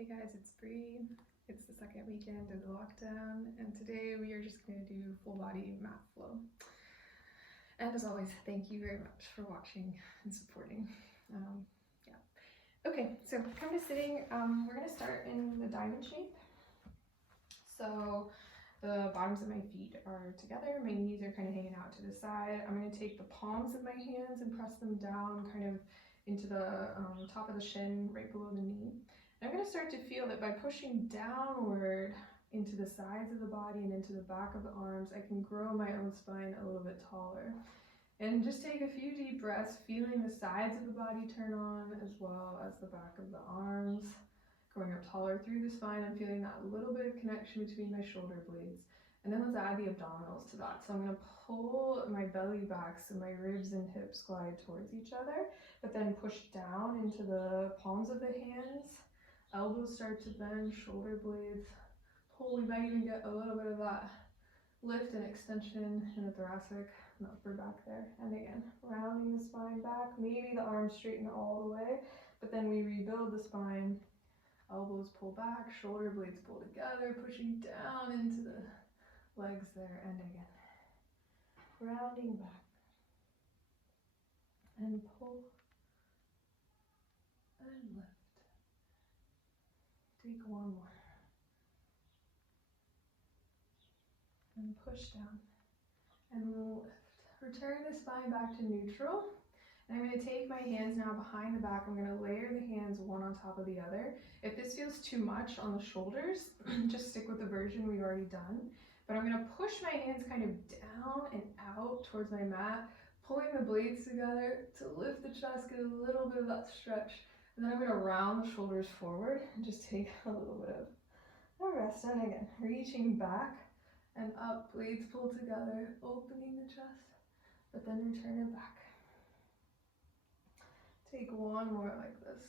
Hey guys, it's Bree. It's the second weekend of the lockdown, and today we are just going to do full body mat flow. And as always, thank you very much for watching and supporting. Yeah. Okay, so come to sitting. We're going to start in the diamond shape. So the bottoms of my feet are together, my knees are kind of hanging out to the side. I'm going to take the palms of my hands and press them down kind of into the top of the shin, right below the knee. And I'm going to start to feel that by pushing downward into the sides of the body and into the back of the arms, I can grow my own spine a little bit taller. And just take a few deep breaths, feeling the sides of the body turn on as well as the back of the arms. Going up taller through the spine, I'm feeling that little bit of connection between my shoulder blades. And then let's add the abdominals to that. So I'm going to pull my belly back so my ribs and hips glide towards each other, but then push down into the palms of the hands. Elbows start to bend, shoulder blades pull. We might even get a little bit of that lift and extension in the thoracic and upper back there. And again, rounding the spine back. Maybe the arms straighten all the way, but then we rebuild the spine. Elbows pull back, shoulder blades pull together, pushing down into the legs there, and again, rounding back, and pull, and lift. Take one more, and push down, and lift. Return the spine back to neutral. And I'm going to take my hands now behind the back. I'm going to layer the hands one on top of the other. If this feels too much on the shoulders, just stick with the version we've already done. But I'm going to push my hands kind of down and out towards my mat, pulling the blades together to lift the chest, get a little bit of that stretch. And then I'm going to round the shoulders forward and just take a little bit of a rest. And again, reaching back and up, blades pull together, opening the chest, but then return it back. Take one more like this.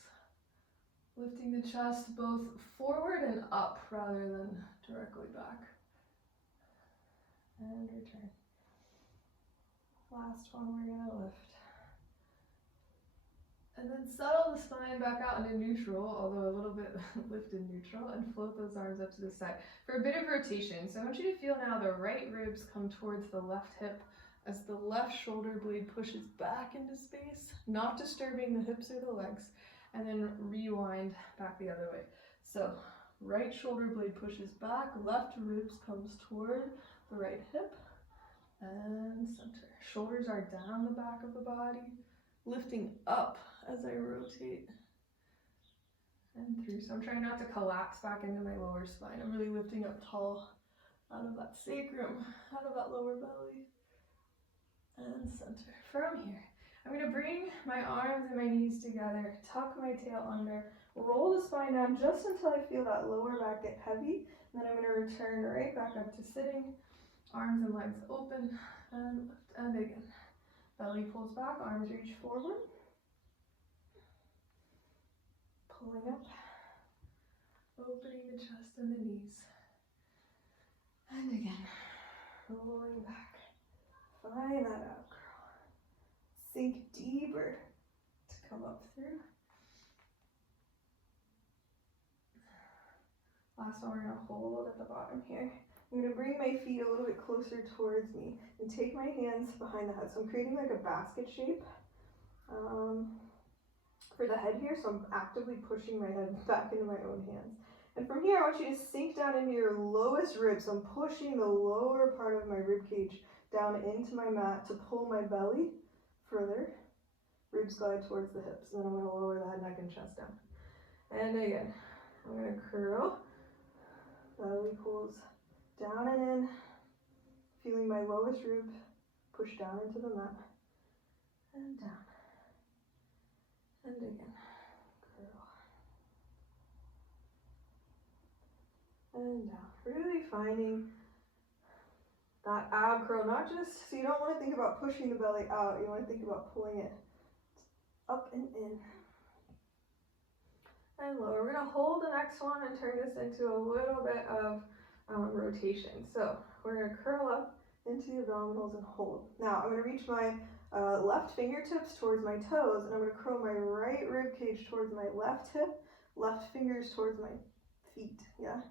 Lifting the chest both forward and up rather than directly back. And return. Last one we're going to lift. And then settle the spine back out into neutral, although a little bit lifted neutral, and float those arms up to the side for a bit of rotation. So I want you to feel now the right ribs come towards the left hip as the left shoulder blade pushes back into space, not disturbing the hips or the legs, and then rewind back the other way. So right shoulder blade pushes back, left ribs comes toward the right hip, and center. Shoulders are down the back of the body, lifting up as I rotate and through. So I'm trying not to collapse back into my lower spine. I'm really lifting up tall out of that sacrum, out of that lower belly. And center. From here, I'm going to bring my arms and my knees together, tuck my tail under, roll the spine down just until I feel that lower back get heavy. And then I'm going to return right back up to sitting, arms and legs open, and lift. And again, belly pulls back, arms reach forward, pulling up, opening the chest and the knees. And again, rolling back. Find that out, girl. Sink deeper to come up through. Last one, we're going to hold at the bottom here. I'm going to bring my feet a little bit closer towards me and take my hands behind the head. So I'm creating like a basket shape for the head here. So I'm actively pushing my head back into my own hands. And from here, I want you to sink down into your lowest rib. So I'm pushing the lower part of my rib cage down into my mat to pull my belly further. Ribs glide towards the hips. And then I'm going to lower the head, neck, and chest down. And again, I'm going to curl. Belly pulls down and in. Feeling my lowest rib push down into the mat. And down. And again, curl. And down. Really finding that ab curl, not just, so you don't want to think about pushing the belly out, you want to think about pulling it up and in. And lower. We're going to hold the next one and turn this into a little bit of rotation. So we're going to curl up into the abdominals and hold. Now I'm going to reach my left fingertips towards my toes, and I'm going to curl my right rib cage towards my left hip, left fingers towards my feet, yeah?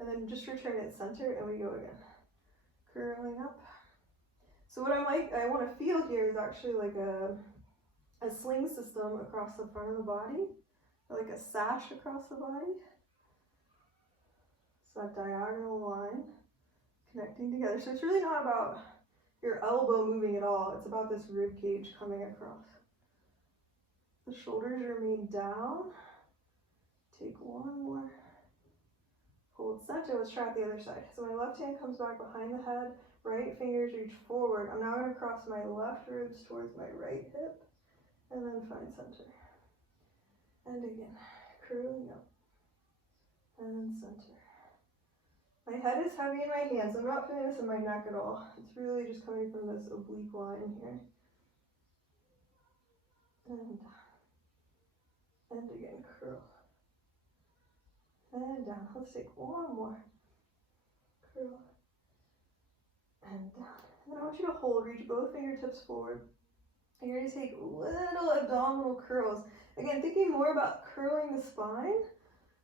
And then just return it center, and we go again. Curling up. So what I want to feel here is actually like a sling system across the front of the body, or like a sash across the body. So that diagonal line connecting together. So it's really not about your elbow moving at all. It's about this rib cage coming across. The shoulders remain down. Take one more. Hold center. Let's try it the other side. So my left hand comes back behind the head. Right fingers reach forward. I'm now going to cross my left ribs towards my right hip. And then find center. And again, curling up. And center. My head is heavy in my hands. I'm not feeling this in my neck at all. It's really just coming from this oblique line here. And down. And again, curl. And down. Let's take one more. Curl. And down. And then I want you to hold, reach both fingertips forward. And you're going to take little abdominal curls. Again, thinking more about curling the spine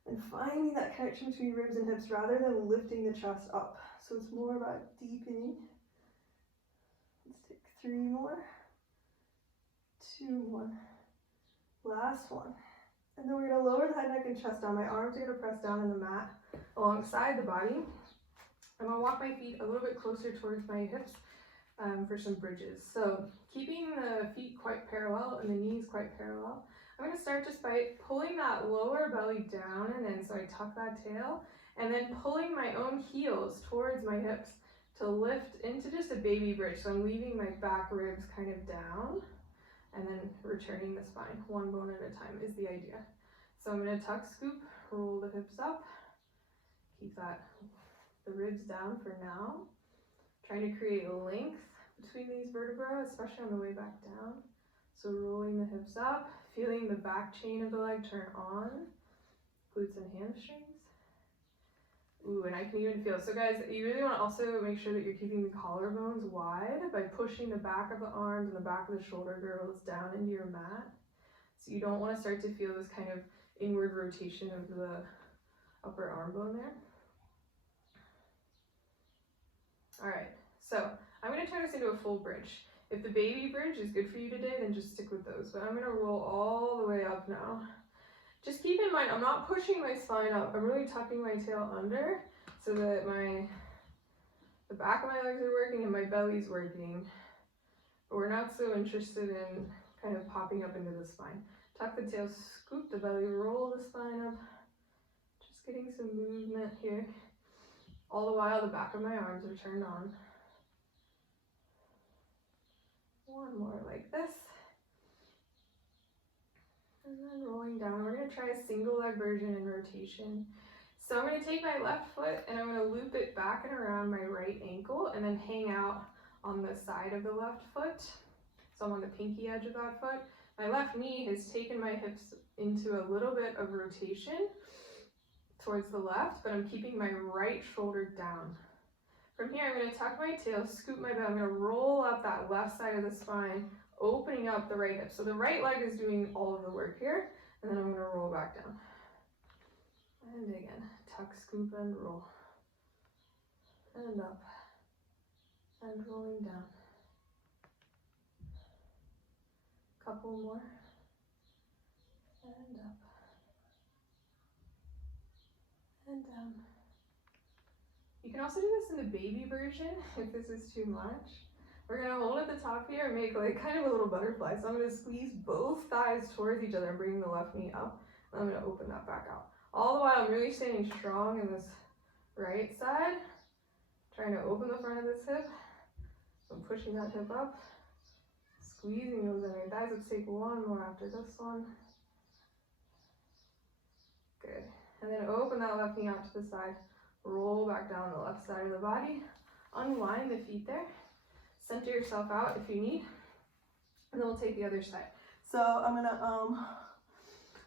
and finding that connection between ribs and hips rather than lifting the chest up. So it's more about deepening. Let's take 3 more. 2 more. Last one. And then we're going to lower the head, neck, and chest down. My arms are going to press down on the mat alongside the body. I'm going to walk my feet a little bit closer towards my hips for some bridges. So keeping the feet quite parallel and the knees quite parallel. I'm going to start just by pulling that lower belly down and in, so I tuck that tail, and then pulling my own heels towards my hips to lift into just a baby bridge. So I'm leaving my back ribs kind of down and then returning the spine one bone at a time is the idea. So I'm going to tuck, scoop, roll the hips up, keep the ribs down for now. Trying to create length between these vertebrae, especially on the way back down. So rolling the hips up, feeling the back chain of the leg turn on, glutes and hamstrings. Ooh, and I can even feel, so guys, you really want to also make sure that you're keeping the collarbones wide by pushing the back of the arms and the back of the shoulder girdles down into your mat. So you don't want to start to feel this kind of inward rotation of the upper arm bone there. All right, so I'm going to turn this into a full bridge. If the baby bridge is good for you today, then just stick with those. But I'm going to roll all the way up now. Just keep in mind, I'm not pushing my spine up. I'm really tucking my tail under so that the back of my legs are working and my belly's working. But we're not so interested in kind of popping up into the spine. Tuck the tail, scoop the belly, roll the spine up. Just getting some movement here. All the while, the back of my arms are turned on. One more like this. And then rolling down. We're going to try a single leg version in rotation. So I'm going to take my left foot and I'm going to loop it back and around my right ankle and then hang out on the side of the left foot. So I'm on the pinky edge of that foot. My left knee has taken my hips into a little bit of rotation towards the left, but I'm keeping my right shoulder down. From here, I'm going to tuck my tail, scoop my belly. I'm going to roll up that left side of the spine, opening up the right hip. So the right leg is doing all of the work here, and then I'm going to roll back down. And again, tuck, scoop, and roll. And up. And rolling down. Couple more. And up. And down. You can also do this in the baby version if this is too much. We're going to hold at the top here and make like kind of a little butterfly. So I'm going to squeeze both thighs towards each other and bring the left knee up. And I'm going to open that back out. All the while I'm really standing strong in this right side. Trying to open the front of this hip. So I'm pushing that hip up. Squeezing those inner thighs. Let's take one more after this one. Good. And then open that left knee out to the side. Roll back down the left side of the body. Unwind the feet there. Center yourself out if you need. And then we'll take the other side. So I'm going to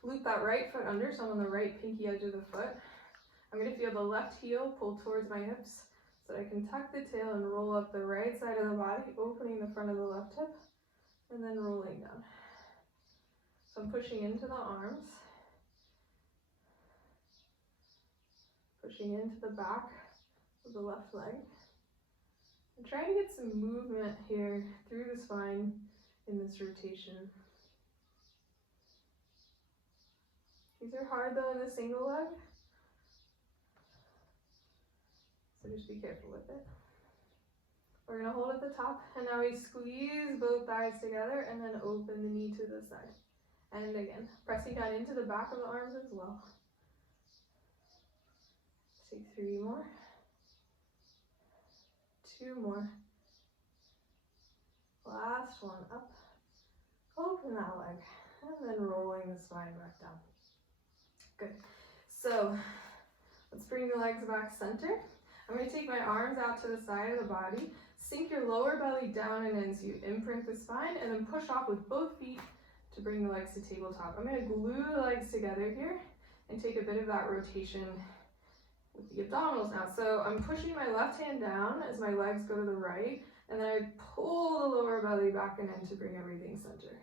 loop that right foot under. So I'm on the right pinky edge of the foot. I'm going to feel the left heel pull towards my hips so that I can tuck the tail and roll up the right side of the body, opening the front of the left hip, and then rolling down. So I'm pushing into the arms. pushing into the back of the left leg. I'm trying to get some movement here through the spine in this rotation. These are hard though in the single leg, so just be careful with it. We're gonna hold at the top, and now we squeeze both thighs together and then open the knee to the side. And again, pressing down into the back of the arms as well. Take 3 more. 2 more. Last one, up. Open that leg, and then rolling the spine back down. Good. So let's bring the legs back center. I'm going to take my arms out to the side of the body, sink your lower belly down and in so you imprint the spine, and then push off with both feet to bring the legs to tabletop. I'm going to glue the legs together here and take a bit of that rotation with the abdominals now. So I'm pushing my left hand down as my legs go to the right, and then I pull the lower belly back and in to bring everything center.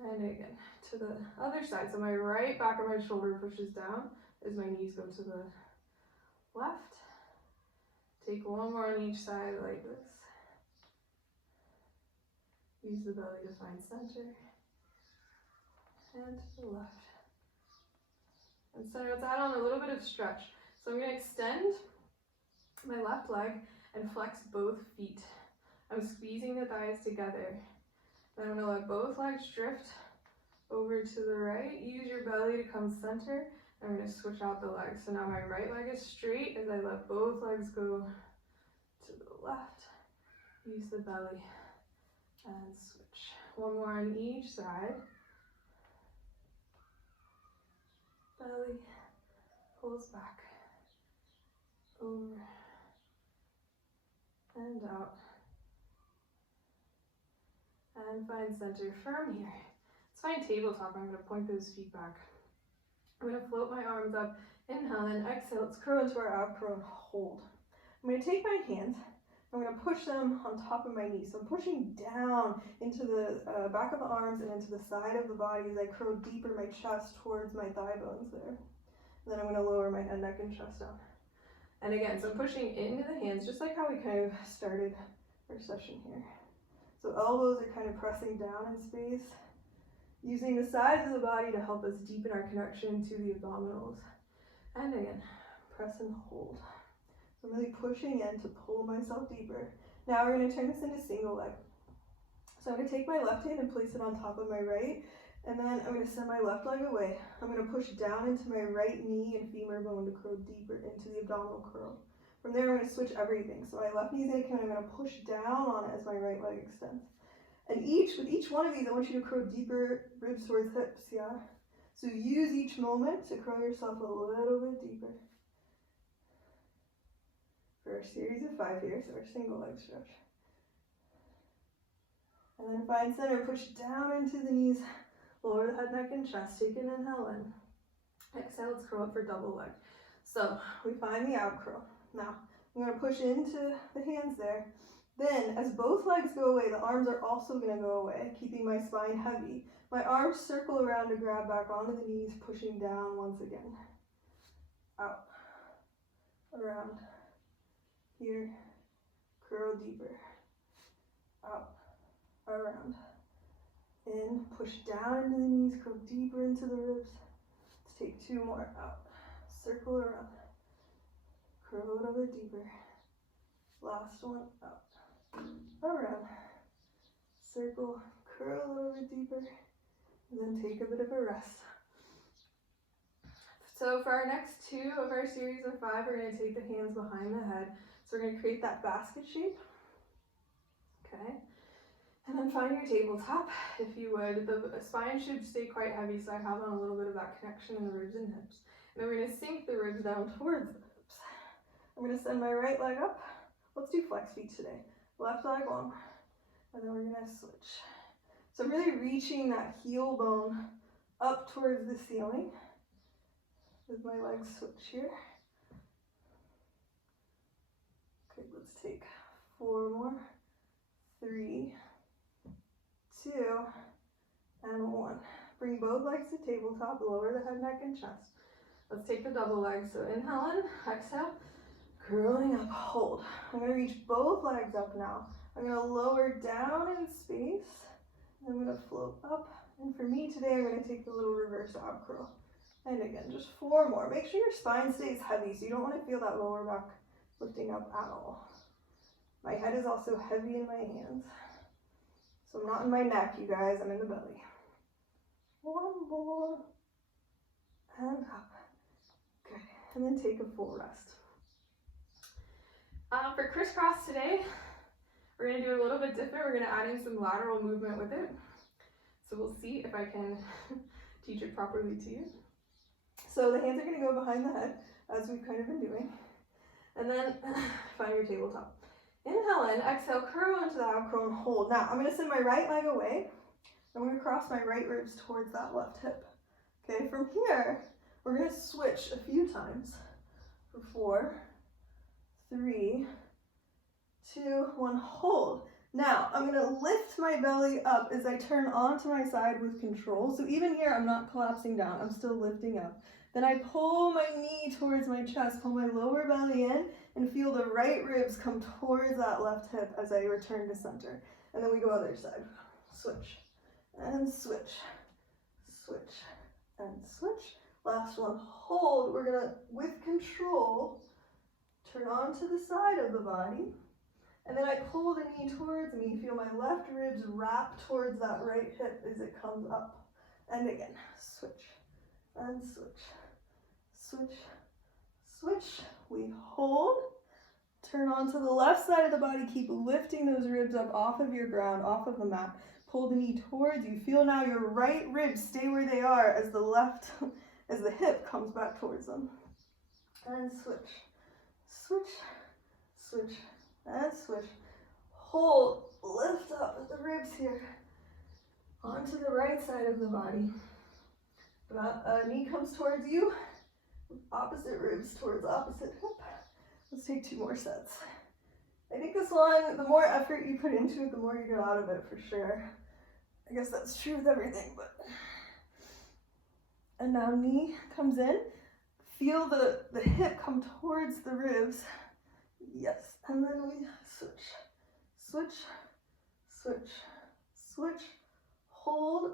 And again, to the other side. So my right back of my shoulder pushes down as my knees go to the left. Take one more on each side like this. Use the belly to find center. And to the left. And center, let's add on a little bit of stretch. So I'm going to extend my left leg and flex both feet. I'm squeezing the thighs together. Then I'm going to let both legs drift over to the right. Use your belly to come center. I'm going to switch out the legs. So now my right leg is straight as I let both legs go to the left. Use the belly and switch. One more on each side. Belly pulls back, over and out, and find center firm here. Let's find tabletop. I'm going to point those feet back. I'm going to float my arms up, inhale, and exhale. Let's curl into our ab curl and hold. I'm going to take my hands, I'm going to push them on top of my knees. So I'm pushing down into the back of the arms and into the side of the body as I curl deeper my chest towards my thigh bones there. And then I'm going to lower my head, neck, and chest down. And again, so I'm pushing into the hands, just like how we kind of started our session here. So elbows are kind of pressing down in space, using the sides of the body to help us deepen our connection to the abdominals. And again, press and hold. So I'm really pushing in to pull myself deeper. Now we're going to turn this into single leg. So I'm going to take my left hand and place it on top of my right, and then I'm going to send my left leg away. I'm going to push down into my right knee and femur bone to curl deeper into the abdominal curl. From there, I'm going to switch everything. So my left knee is going to come, I'm going to push down on it as my right leg extends. And with each one of these, I want you to curl deeper, ribs towards hips, yeah? So use each moment to curl yourself a little bit deeper. For a series of 5 here, so our single leg stretch. And then find center, push down into the knees, lower the head, neck, and chest. Take an inhale in. Exhale, let's curl up for double leg. So we find the ab curl. Now, I'm going to push into the hands there. Then, as both legs go away, the arms are also going to go away, keeping my spine heavy. My arms circle around to grab back onto the knees, pushing down once again. Out, around, here, curl deeper, out, around, in, push down into the knees, curl deeper into the ribs. Let's take 2 more, out, circle around, curl a little bit deeper, last one, out, around, circle, curl a little bit deeper, and then take a bit of a rest. So for our next 2 of our series of 5, we're going to take the hands behind the head. So we're going to create that basket shape. Okay. And then find your tabletop, if you would. The spine should stay quite heavy, so I have on a little bit of that connection in the ribs and hips. And then we're going to sink the ribs down towards the hips. I'm going to send my right leg up. Let's do flex feet today. Left leg long. And then we're going to switch. So I'm really reaching that heel bone up towards the ceiling with my legs switch here. Okay, let's take 4 more. 3, 2, and 1. Bring both legs to tabletop, lower the head, neck, and chest. Let's take the double legs. So inhale in, exhale, curling up, hold. I'm gonna reach both legs up now. I'm gonna lower down in space. I'm gonna float up. And for me today, I'm gonna take the little reverse ab curl. And again, just 4 more. Make sure your spine stays heavy, so you don't wanna feel that lower back lifting up at all. My head is also heavy in my hands. So I'm not in my neck, you guys, I'm in the belly. 1 more. And up. Good. And then take a full rest. For crisscross today, we're going to do a little bit different. We're going to add in some lateral movement with it. So we'll see if I can teach it properly to you. So the hands are going to go behind the head, as we've kind of been doing. And then find your tabletop. Inhale in, exhale, curl into the ab curl and hold. Now, I'm going to send my right leg away. I'm going to cross my right ribs towards that left hip. Okay, from here, we're going to switch a few times. For 4, 3, 2, 1, hold. Now, I'm going to lift my belly up as I turn onto my side with control. So even here, I'm not collapsing down. I'm still lifting up. Then I pull my knee towards my chest, pull my lower belly in, and feel the right ribs come towards that left hip as I return to center. And then we go other side. Switch, and switch, switch, and switch. Last one, hold. We're going to, with control, turn onto the side of the body. And then I pull the knee towards me, feel my left ribs wrap towards that right hip as it comes up. And again, switch, and switch, switch, switch. We hold, turn onto the left side of the body, keep lifting those ribs up off of your ground, off of the mat. Pull the knee towards you. Feel now your right ribs stay where they are as the hip comes back towards them. And switch, switch, switch, and switch. Hold, lift up the ribs here onto the right side of the body. Knee comes towards you, opposite ribs towards opposite hip. Let's take 2 more sets. I think this one, the more effort you put into it, the more you get out of it for sure. I guess that's true with everything, but. And now knee comes in. Feel the hip come towards the ribs. Yes, and then we switch, switch, switch, switch, hold,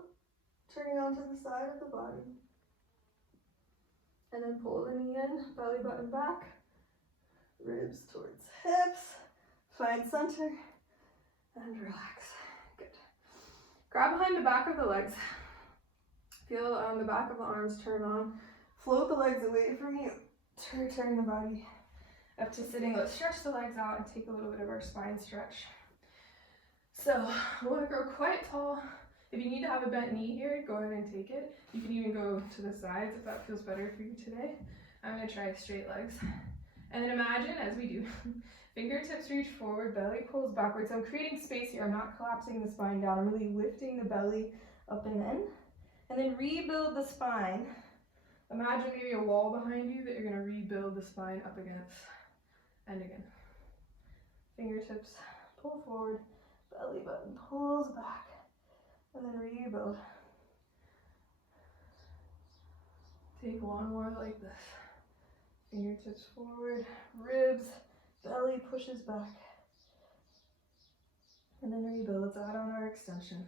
turning onto the side of the body. And then pull the knee in, belly button back, ribs towards hips, find center, and relax. Good. Grab behind the back of the legs. Feel the back of the arms turn on. Float the legs away from you to return the body up to sitting. Let's stretch the legs out and take a little bit of our spine stretch. So we want to grow quite tall. If you need to have a bent knee here, go ahead and take it. You can even go to the sides if that feels better for you today. I'm going to try straight legs. And then imagine as we do, fingertips reach forward, belly pulls backwards. I'm creating space here. I'm not collapsing the spine down. I'm really lifting the belly up and in. And then rebuild the spine. Imagine maybe a wall behind you that you're going to rebuild the spine up against. And again. Fingertips pull forward, belly button pulls back. And then rebuild. Take 1 more like this. Fingertips forward, ribs, belly pushes back. And then rebuild. Let's add on our extension.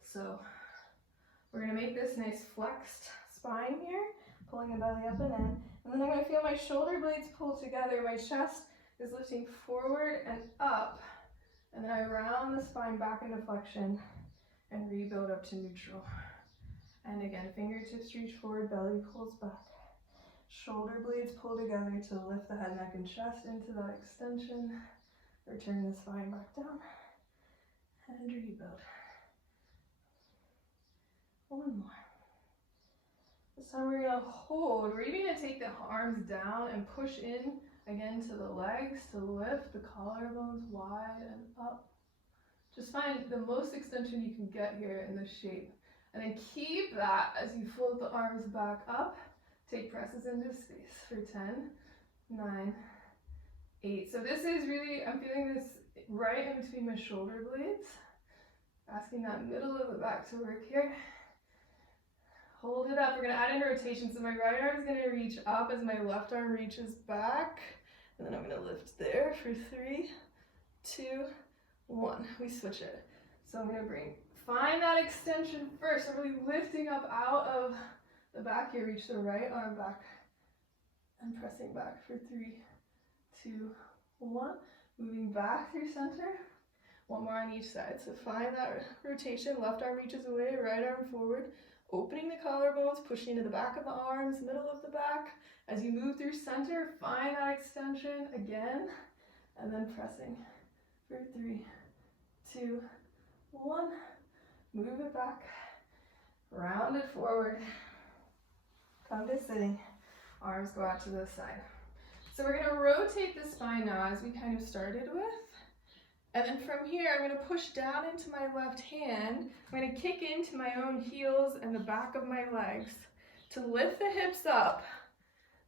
So we're going to make this nice flexed spine here, pulling the belly up and in. And then I'm going to feel my shoulder blades pull together. My chest is lifting forward and up. And then I round the spine back into flexion and rebuild up to neutral. And again, fingertips reach forward, belly pulls back. Shoulder blades pull together to lift the head, neck, and chest into that extension. Return the spine back down and rebuild. 1 more. This time we're going to hold. We're even going to take the arms down and push in again to the legs to lift the collarbones wide and up. Just find the most extension you can get here in this shape. And then keep that as you float the arms back up. Take presses into space for 10, 9, 8. So this is really, I'm feeling this right in between my shoulder blades. Asking that middle of the back to work here. Hold it up. We're gonna add in rotation. So my right arm is gonna reach up as my left arm reaches back. And then I'm gonna lift there for 3, 2, 1. We switch it. So I'm gonna find that extension first. So really lifting up out of the back here. Reach the right arm back and pressing back for 3, 2, 1. Moving back through center. One more on each side. So find that rotation. Left arm reaches away, right arm forward. Opening the collarbones, pushing into the back of the arms, middle of the back. As you move through center, find that extension again. And then pressing for 3, 2, 1. Move it back. Round it forward. Come to sitting. Arms go out to the side. So we're going to rotate the spine now as we kind of started with. And then from here, I'm going to push down into my left hand. I'm going to kick into my own heels and the back of my legs to lift the hips up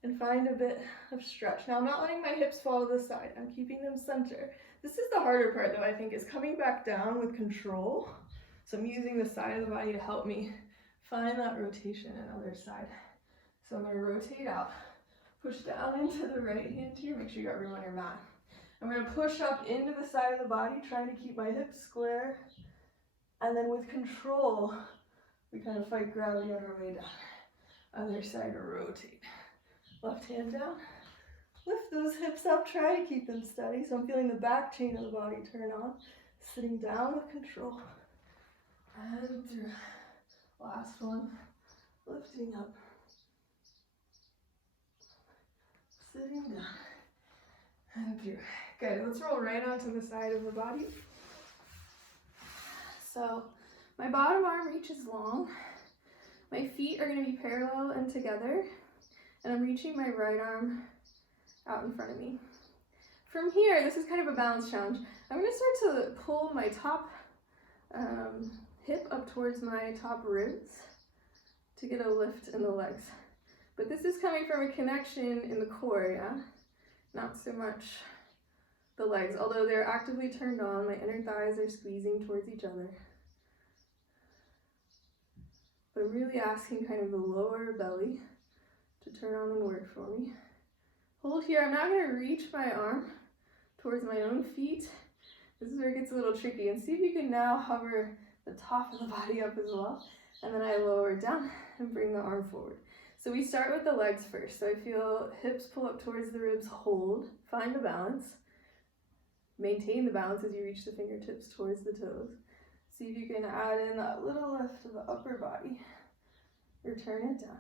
and find a bit of stretch. Now, I'm not letting my hips fall to the side. I'm keeping them center. This is the harder part, though, I think, is coming back down with control. So I'm using the side of the body to help me find that rotation and other side. So I'm going to rotate out. Push down into the right hand here. Make sure you got room on your mat. I'm going to push up into the side of the body, trying to keep my hips square. And then with control, we kind of fight gravity on our way down. Other side, rotate. Left hand down. Lift those hips up. Try to keep them steady. So I'm feeling the back chain of the body turn on. Sitting down with control. And through. Last one. Lifting up. Sitting down. And through. Good. Let's roll right onto the side of the body. So my bottom arm reaches long. My feet are going to be parallel and together. And I'm reaching my right arm out in front of me. From here, this is kind of a balance challenge. I'm going to start to pull my top hip up towards my top ribs to get a lift in the legs. But this is coming from a connection in the core, yeah? Not so much the legs, although they're actively turned on. My inner thighs are squeezing towards each other. But I'm really asking kind of the lower belly to turn on and work for me. Hold here. I'm now going to reach my arm towards my own feet. This is where it gets a little tricky. And see if you can now hover the top of the body up as well. And then I lower down and bring the arm forward. So we start with the legs first. So I feel hips pull up towards the ribs, hold, find the balance. Maintain the balance as you reach the fingertips towards the toes. See if you can add in that little lift to the upper body. Return it down.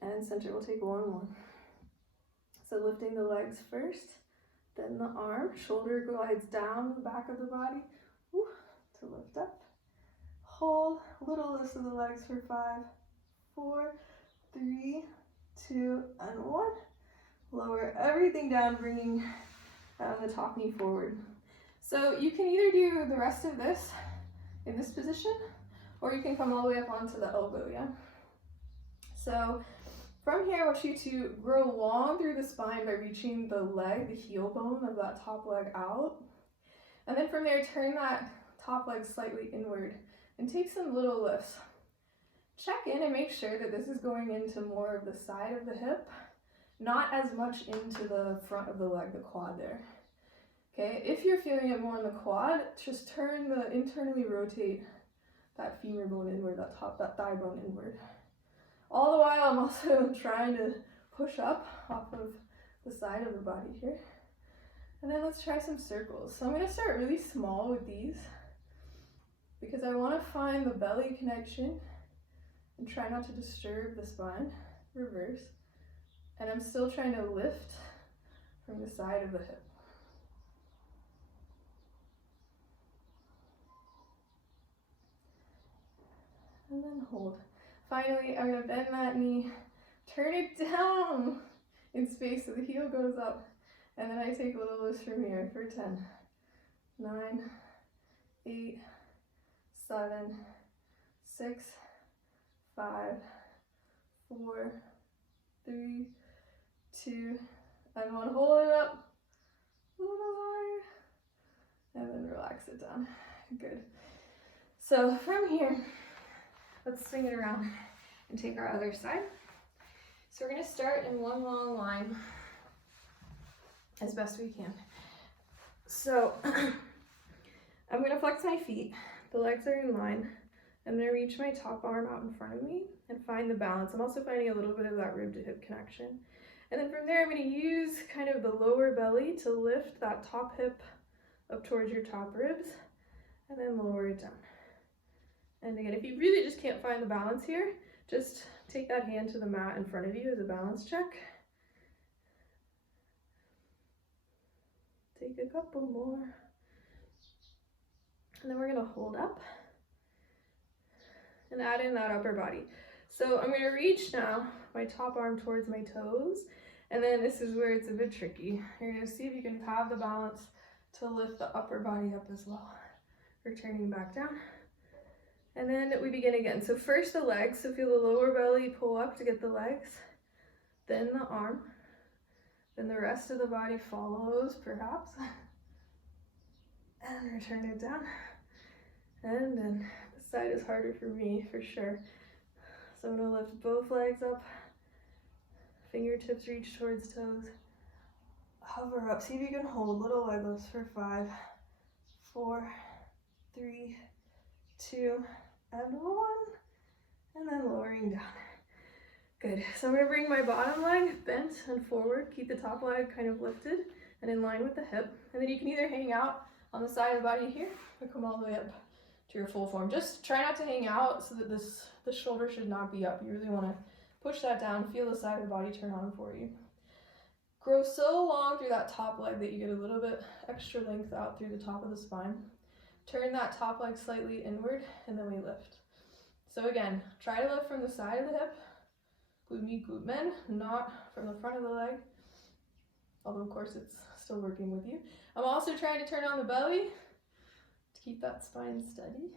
And center. We'll take one more. So lifting the legs first, then the arm. Shoulder glides down the back of the body. Woo, to lift up. Hold. Little lift of the legs for 5, 4, 3, 2, and 1. Lower everything down, bringing the top knee forward. So you can either do the rest of this in this position, or you can come all the way up onto the elbow, yeah? So from here, I want you to grow long through the spine by reaching the leg, the heel bone of that top leg out. And then from there, turn that top leg slightly inward and take some little lifts. Check in and make sure that this is going into more of the side of the hip, not as much into the front of the leg, the quad there. Okay, if you're feeling it more in the quad, just internally rotate that femur bone inward, that thigh bone inward. All the while, I'm also trying to push up off of the side of the body here. And then let's try some circles. So I'm going to start really small with these because I want to find the belly connection and try not to disturb the spine. Reverse. And I'm still trying to lift from the side of the hip. And then hold. Finally, I'm going to bend that knee, turn it down in space so the heel goes up. And then I take a little lift from here for 10, 9, 8, 7, 6, 5, 4, 3, 2, and 1. Hold it up a little higher. And then relax it down. Good. So from here, let's swing it around. and take our other side. So we're gonna start in one long line as best we can. So I'm gonna flex my feet, the legs are in line. I'm gonna reach my top arm out in front of me and find the balance. I'm also finding a little bit of that rib to hip connection. And then from there, I'm gonna use kind of the lower belly to lift that top hip up towards your top ribs and then lower it down. And again, if you really just can't find the balance here, just take that hand to the mat in front of you as a balance check. Take a couple more. And then we're gonna hold up and add in that upper body. So I'm gonna reach now my top arm towards my toes, and then this is where it's a bit tricky. You're gonna see if you can have the balance to lift the upper body up as well. Returning back down. And then we begin again. So first the legs, so feel the lower belly pull up to get the legs, then the arm, then the rest of the body follows perhaps, and return it down. And then this side is harder for me for sure. So I'm gonna lift both legs up, fingertips reach towards toes, hover up, see if you can hold little leg lifts for 5, 4, 3, 2, and 1, and then lowering down. Good, so I'm gonna bring my bottom leg bent and forward, keep the top leg kind of lifted and in line with the hip, and then you can either hang out on the side of the body here or come all the way up to your full form. Just try not to hang out so that the shoulder should not be up. You really wanna push that down, feel the side of the body turn on for you. Grow so long through that top leg that you get a little bit extra length out through the top of the spine. Turn that top leg slightly inward, and then we lift. So again, try to lift from the side of the hip, glute med, glute med, not from the front of the leg, although of course it's still working with you. I'm also trying to turn on the belly to keep that spine steady.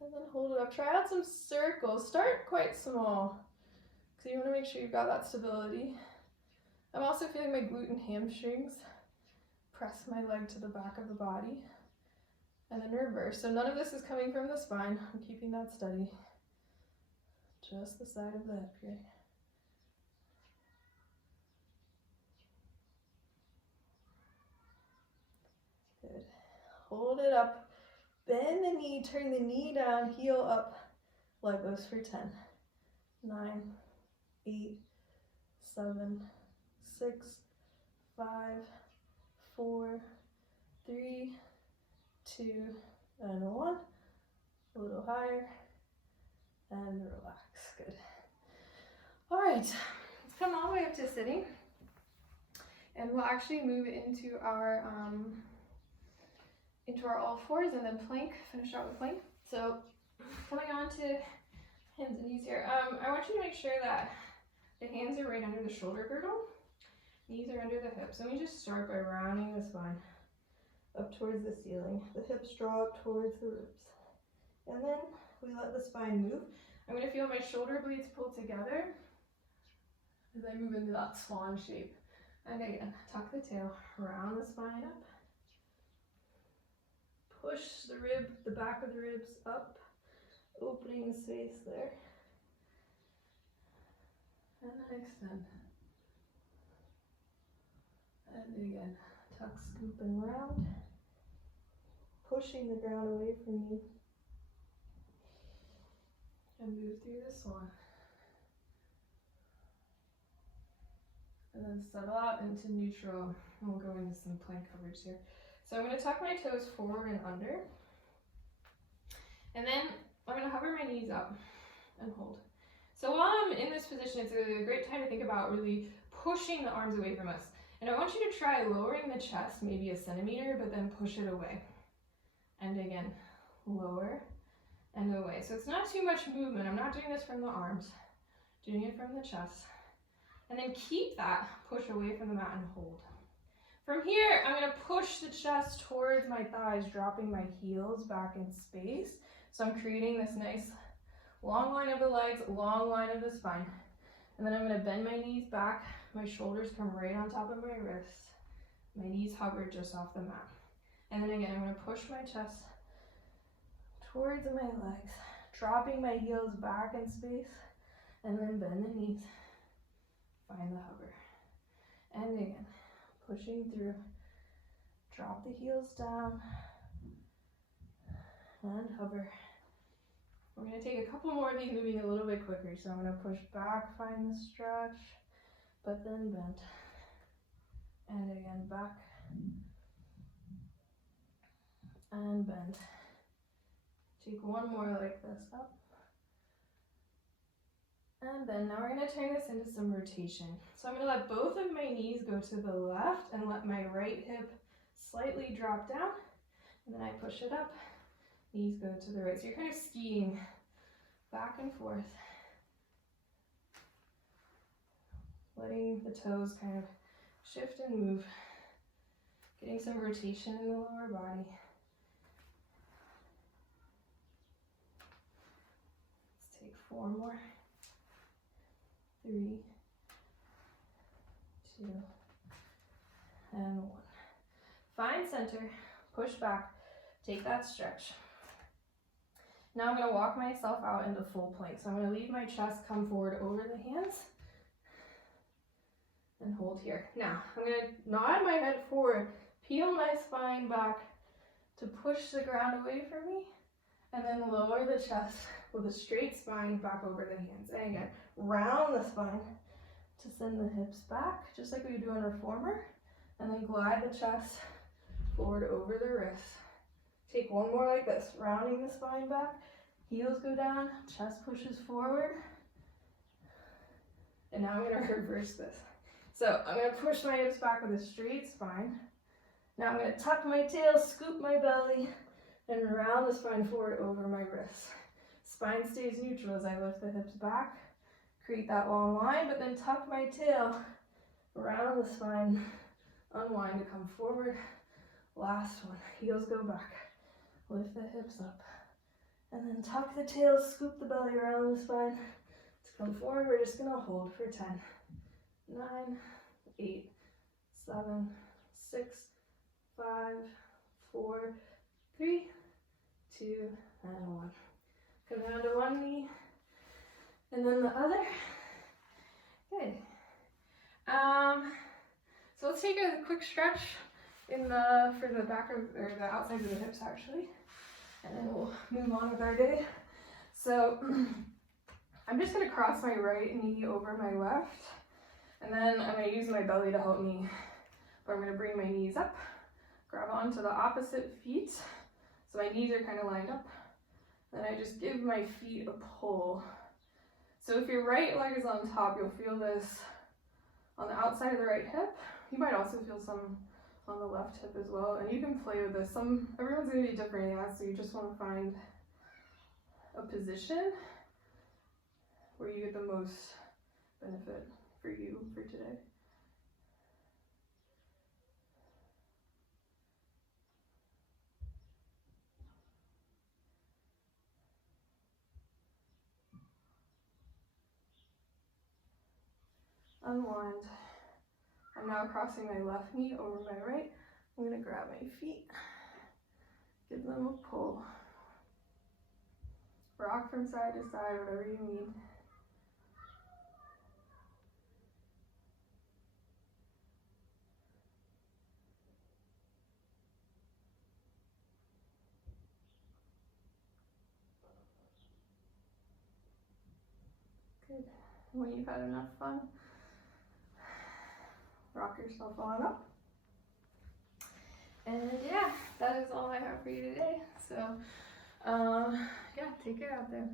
And then hold it up. Try out some circles. Start quite small, because you want to make sure you've got that stability. I'm also feeling my glute and hamstrings. Press my leg to the back of the body, and then reverse. So none of this is coming from the spine. I'm keeping that steady. Just the side of the hip here. Good. Hold it up. Bend the knee, turn the knee down, heel up, leg lifts for 10, 9, 8, 7, 6, 5, 4, 3, 2, and 1. A little higher, and relax. Good. All right, let's come all the way up to sitting, and we'll actually move into our all fours and then plank. Finish out with plank. So coming on to hands and knees here. I want you to make sure that the hands are right under the shoulder girdle. Knees are under the hips. And we just start by rounding the spine up towards the ceiling. The hips draw up towards the ribs. And then we let the spine move. I'm going to feel my shoulder blades pull together as I move into that swan shape. And again, tuck the tail, round the spine up. Push the back of the ribs up, opening the space there. And then extend. And again, tuck, scoop, and round. Pushing the ground away from you. And move through the swan. And then settle out into neutral. And we'll go into some plank coverage here. So I'm going to tuck my toes forward and under. And then I'm going to hover my knees up and hold. So while I'm in this position, it's a great time to think about really pushing the arms away from us. And I want you to try lowering the chest maybe a centimeter, but then push it away. And again, lower and away. So it's not too much movement. I'm not doing this from the arms, doing it from the chest. And then keep that push away from the mat and hold. From here, I'm going to push the chest towards my thighs, dropping my heels back in space. So I'm creating this nice long line of the legs, long line of the spine. And then I'm going to bend my knees back. My shoulders come right on top of my wrists. My knees hover just off the mat. And then again, I'm going to push my chest towards my legs, dropping my heels back in space, and then bend the knees. Find the hover. And again, pushing through. Drop the heels down and hover. We're going to take a couple more of these, moving a little bit quicker. So I'm going to push back, find the stretch, but then bend. And again, back and bend. Take one more like this, up and bend. Now we're going to turn this into some rotation. So I'm going to let both of my knees go to the left and let my right hip slightly drop down, and then I push it up. Knees go to the right. So you're kind of skiing back and forth, letting the toes kind of shift and move, getting some rotation in the lower body. Let's take 4 more. 3, 2, and 1. Find center, push back, take that stretch. Now I'm going to walk myself out into full plank. So I'm going to leave my chest come forward over the hands and hold here. Now I'm going to nod my head forward, peel my spine back to push the ground away from me, and then lower the chest with a straight spine back over the hands. And again, round the spine to send the hips back, just like we do in reformer, and then glide the chest forward over the wrists. Take one more like this, rounding the spine back, heels go down, chest pushes forward. And now I'm going to reverse this. So I'm going to push my hips back with a straight spine. Now I'm going to tuck my tail, scoop my belly, and round the spine forward over my wrists. Spine stays neutral as I lift the hips back, create that long line, but then tuck my tail, round the spine, unwind to come forward. Last one, heels go back, lift the hips up, and then tuck the tail, scoop the belly around the spine to come forward. We're just gonna hold for 10, 9, 8, 7, 6, 5, 4, 3, 2, and 1. Come down to one knee, and then the other. Good. So let's take a quick stretch for the back of, or the outside of the hips actually, and then we'll move on with our day. So I'm just going to cross my right knee over my left, and then I'm going to use my belly to help me, but I'm going to bring my knees up, grab onto the opposite feet, so my knees are kind of lined up, then I just give my feet a pull. So if your right leg is on top, you'll feel this on the outside of the right hip. You might also feel some on the left hip as well, and you can play with this. Everyone's going to be different, yeah, so you just want to find a position where you get the most benefit for you for today. Unwind. I'm now crossing my left knee over my right. I'm going to grab my feet, give them a pull. Rock from side to side, whatever you need. Good. When you've had enough fun, rock yourself on up. And yeah, that is all I have for you today. So, yeah, take care out there.